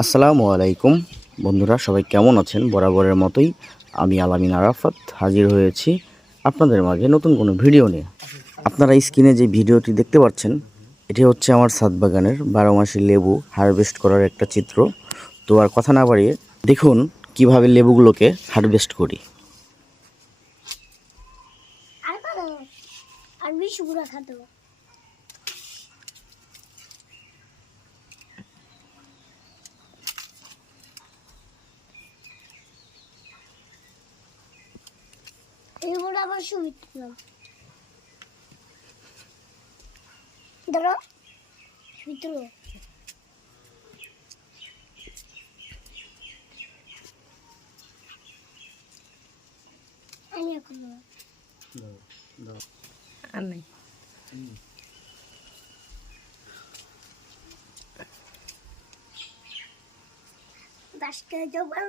আসসালামু আলাইকুম বন্ধুরা, সবাই কেমন আছেন? বরাবরের মতোই আমি আলামিন আরাফাত হাজির হয়েছি আপনাদের মাঝে নতুন কোনো ভিডিও নিয়ে। আপনারা স্ক্রিনে যে ভিডিওটি দেখতে পাচ্ছেন, এটি হচ্ছে আমার ছাদ বাগানের 12 মাসি লেবু হারভেস্ট করার একটা চিত্র। তো আর কথা না বাড়িয়ে দেখুন কিভাবে লেবুগুলোকে হারভেস্ট করি। আর বেশি গুঁড়া খাতো। এগুলো আবার সুবিধা ধরো সুবিধা আমি এখন আর নাই বাসকে জবাব